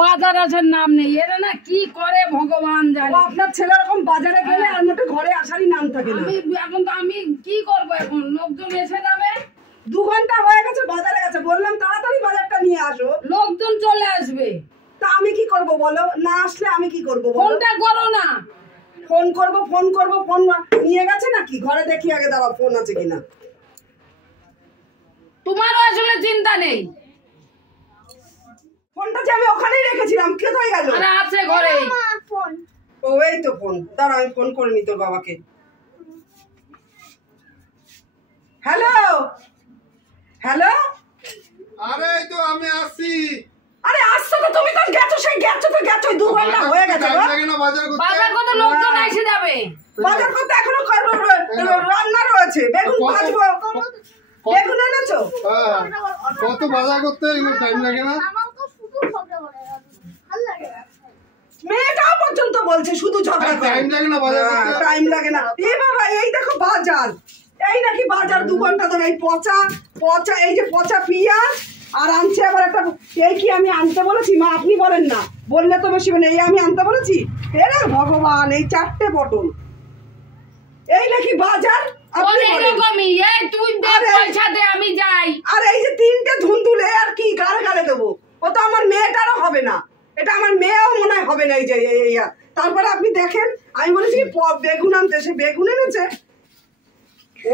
বাজার আসার নাম নেই। এরা না কি করে ভগবান জানে। আপনার ছেলে এরকম বাজারে গেলে আর মোটে ঘরে আসারই নাম থাকে না। আমি কি করব এখন? লোকজন এসে যাবে। 2 ঘন্টা হয়ে গেছে, বাজারে গেছে, বললাম তাড়াতাড়ি বাজারটা নিয়ে আসো। লোকজন চলে আসবে, তা আমি কি করব বলো? না আসলে আমি কি করব বলো? ফোনটা করো না। ফোন করব ফোন নিয়ে গেছে নাকি? ঘরে দেখি আগে, দাঁড়াও ফোন আছে কিনা। তোমারও আসলে চিন্তা নেই। ফোনটা যে আমি ওখানেই রেখেছিলাম, কোথায় গেল? আরে আছে ঘরে। ও এই তো ফোন, দাঁড়া আমি ফোন করে নি তোর বাবাকে। হ্যালো হ্যালো, আরে এই তো আমি আসছি। আরে আসছো তো? তুমি তো গেছো, সেই গেছো তো গেছো, 2 ঘন্টা হয়ে গেছে। বাজার করতে লোকজন এসে যাবে। বাজার করতে এখনো রান্না রয়েছে, বেগুন ভাজবো। বেগুন এনেছো? কত বাজার করতে টাইম লাগে না? মেয়েটাও পর্যন্ত বলছে শুধু ঝগড়া করে। টাইম লাগে না বাজার করতে? টাইম লাগে না। এ বাবা, এই দেখো বাজার, এই নাকি বাজার 2 ঘন্টা ধরে। এই পচা পচা, এই যে পচা পেঁয়াজ, আর আনছে আবার একটা। এই কি আমি আনতে বলেছি? মা আপনি বলেন না, বললে তো বেশি মানে। এই আমি আনতে বলেছি? এরে ভগবান, এই 4টে পটল, এই নাকি বাজার। আমি যাই। আর এই যে 3টে ধুন্দুলে, আর কি গালে গালে দেবো? ও তো আমার মেয়েটারও হবে না, এটা আমার মেয়েও মনে হয় হবে না। এই যে তারপরে আপনি দেখেন, আমি বলেছি বেগুন আনতে, সে বেগুন এনেছে।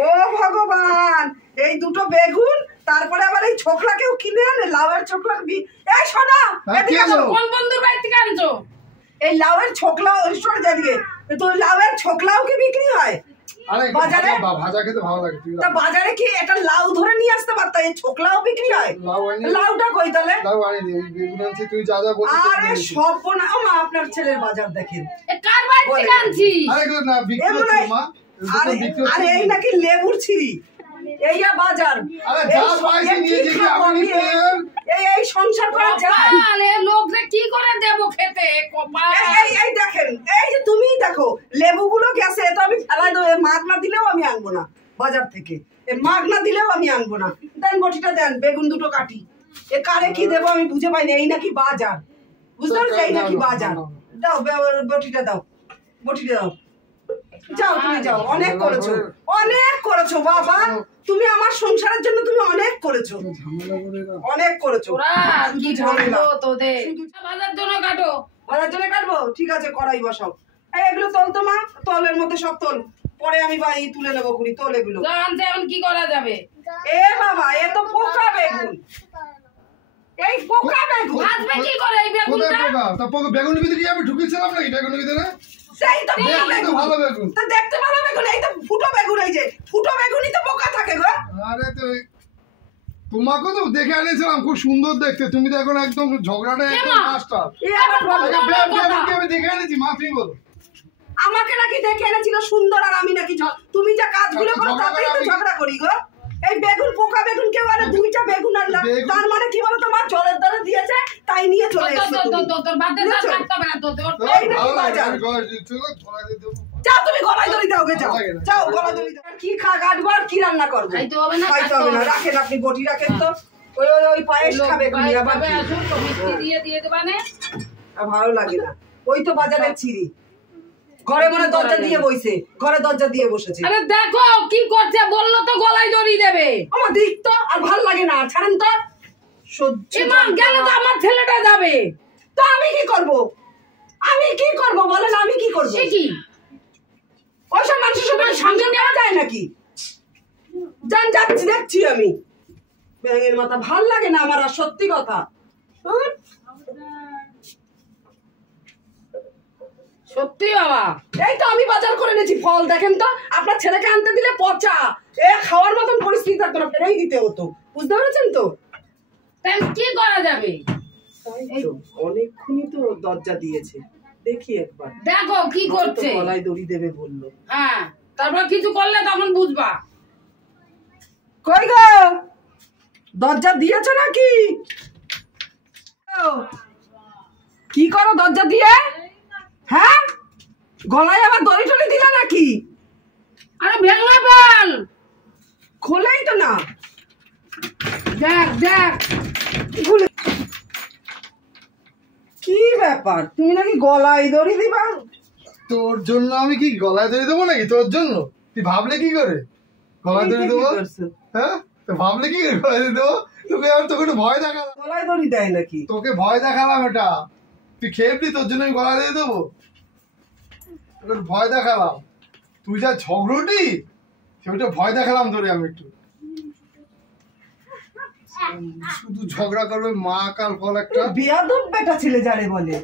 ও ভগবান, এই 2টো বেগুন, তারপরে আবার এই ছোকলা কেউ কিনে আনে, লাউয়ের ছোকলা। এই শোনা, কোন বন্ধুর বাড়ি থেকে আনছো? এই লাউয়ের ছোকলা, ওই সরে যাদিকে তো, লাউয়ের ছোকলাও কি বিক্রি হয় বাজারে? ভাজা খেতে ভালো লাগে। তা বাজারে কি এটা লাউ ধরে নিয়ে আসতে পারতা? এই ছোকলাও বিক্রি হয়? লাউটা কই তাহলে? লাউ আনি বেগুন আনছি, তুই যা যা বলছিস। আরে সর্বনাশ, মা আপনার ছেলের বাজার দেখেন। কার বাড়ি থেকে আনছি? আরে এগুলো না বিক্রি হচ্ছে মা। আরে এই নাকি লেবুর ছিরি, এইয়া বাজার। আরে যা পাইছি নিয়ে যেতে আমি এই সংসার করা যায়? আরে লোকরে কি করে দেব খেতে? এই দেখেন, এই যে তুমি দেখো লেবুগুলো গেছে, তো আমি ফেলাই দেবো। মাগ না দিলেও আমি আনবো না বাজার থেকে, মাগ না দিলেও আমি আনবো না। দেন বটিটা দেন, বেগুন 2টো কাটি। কারে কি দেবো আমি বুঝে পাইনি। এই নাকি বাজার, বুঝতে পারছো? এই নাকি বাজার। দাও বটিটা দাও, বটিটা দাও। যাও তুমি যাও, অনেক করেছো বাবা। তুমি আমার সংসারের জন্য তুমি অনেক করেছো, অনেক করেছো। কি ঝামেলা তোদের। বাজার জন্য কাটো। বাজার জন্য কাটবো, ঠিক আছে, কড়াই বসাও। এই এগুলো তোল তো মা, তলের মধ্যে সব তোল, পরে আমি তুলে নেবো কুড়ি। তোল এগুলো। এখন কি করা যাবে? এ বাবা, এ তো পোকা বেগুন। এই পোকা বেগুন ভাজবে কি করে এই বেগুনটা? বেগুনের ভিতরে আমি ঢুকেছিলাম নাকি? বেগুনের ভিতরে সেই তো পোকা বেগুন, ভালো বেগুন তো দেখতে ভালো বেগুন। এই তো ফুটো বেগুন, এই যে ফুটো বেগুনই তো পোকা থাকে গো। আরে তো তোমাকে তো দেখে আনিয়েছিলাম, খুব সুন্দর দেখতে। তুমি তো এখন একদম ঝগড়াটা একদম মাস্টার। আমি দেখে এনেছি মা, তুমি বলো। আমাকে নাকি দেখে এনেছিল সুন্দর, আর আমি নাকি তুমি যা কাজগুলো করো তাতেই তো ঝগড়া করি গো। এই বেগুন পোকা বেগুন কেউ আরে 2টা বেগুন আনলাম, তার মানে কি বলো? তোমার জলের দ্বারা দিয়েছে তাই নিয়ে চলে এসেছো। যাও তুমি গলায় দড়ি দাও গে, যাও যাও গলায় দড়ি দাও। কি কাটবো আর কি রান্না করবো? খাইতে হবে না। রাখেন আপনি, বটি রাখেন তো। ওই পায়েস খাবে ভালো লাগে না। ওই তো বাজারের ছিরি, ঘরে মনে দরজা দিয়ে বইছে, ঘরে দরজা দিয়ে বসেছে। আরে দেখো কি করছে, বললো তো গলায় দড়ি দেবে। আমার দিক তো আর ভালো লাগে না, ছাড়েন তো। গেলে তো আমার ছেলেটা যাবে, তো আমি কি করব? বলেন আমি কি করবো? কি ওইসব মানুষের সাথে সঙ্গে নেওয়া যায় নাকি? যাচ্ছি, দেখছি আমি। ব্যাঙের মাথা, ভাল লাগে না আমার আর, সত্যি কথা। সত্যি বাবা, এই তো আমি বাজার করে এনেছি ফল, দেখেন তো। আপনার ছেলেকে আনতে দিলে পচা, খাওয়ার মতন পরিস্থিতি থাকতো না, ফেরেই দিতে হতো। বুঝতে পেরেছেন তো? কি করা যাবে? অনেকক্ষণই তো দরজা দিয়েছে, দেখি একবার। দেখো কি করছে। গলায় দড়ি দেবে বললো। হ্যাঁ, তারপর কিছু করলে তখন বুঝবা। কই গো, দরজা দিয়েছো নাকি? কি করো দরজা দিয়ে? হ্যাঁ, গলায় আবার দড়ি টড়ি দিলে নাকি? আরে ভেঙে ফেল, খোলেই তো না। দেখ ব্যাপার, তুমি নাকি গলায় দড়ি দিবা? তোর জন্য আমি কি গলায় দড়ি দেবো নাকি? তোর জন্য তুই ভাবলে কি করে গলায় দড়ি দেবো? হ্যাঁ, তো ভাবলে কি করে গলায় দড়ি দেবো? তোকে একটু ভয় দেখালাম। গলায় দড়ি দেয় নাকি? তোকে ভয় দেখালাম, এটা তুই খেপলি, তোর জন্য আমি গলায় দড়ি দেবো? তোকে ভয় দেখালাম, তুই যা ঝগড়টি সেটা ভয় দেখালাম তোরে আমি একটু। শুধু ঝগড়া করবে মা কাল ফল একটা। বেয়াদব বেটা ছেলে যারে বলে,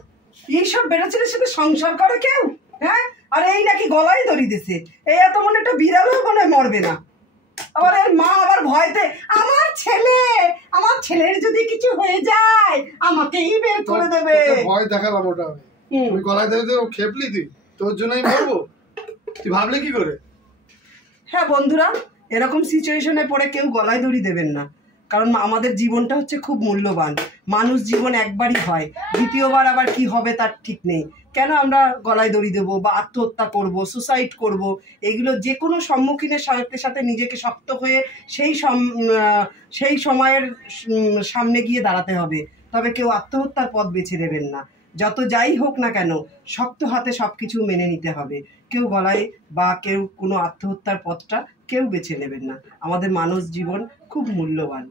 এইসব বেটা ছেলের সাথে সংসার করে কেউ? হ্যাঁ, আর এই নাকি গলায় দড়ি দিছে। এই এত মনে একটা বিড়ালও মনে মরবে না। আবার এর মা আবার ভয়তে, আমার ছেলের যদি কিছু হয়ে যায় আমাকেই বের করে দেবে। ভয় দেখালাম ওটা আমি। তুই গলায় দড়ি দেবো খেপলি, তুই তোর জন্য আমি মরবো? তুই ভাবলে কি করে? হ্যাঁ বন্ধুরা, এরকম সিচুয়েশনে পড়ে কেউ গলায় দড়ি দেবেন না, কারণ আমাদের জীবনটা হচ্ছে খুব মূল্যবান। মানুষ জীবন একবারই হয়, দ্বিতীয়বার আবার কি হবে তার ঠিক নেই। কেন আমরা গলায় দড়ি দেবো বা আত্মহত্যা করব, সুসাইড করব? এগুলো যে কোনো সম্মুখীনের সাথে সাথে নিজেকে শক্ত হয়ে সেই সময়ের সামনে গিয়ে দাঁড়াতে হবে। তবে কেউ আত্মহত্যার পথ বেছে নেবেন না। যত যাই হোক না কেন, শক্ত হাতে সব কিছু মেনে নিতে হবে। কেউ গলায় বা কেউ কোনো আত্মহত্যার পথটা কেউ বেছে নেবেন না। আমাদের মানব জীবন খুব মূল্যবান।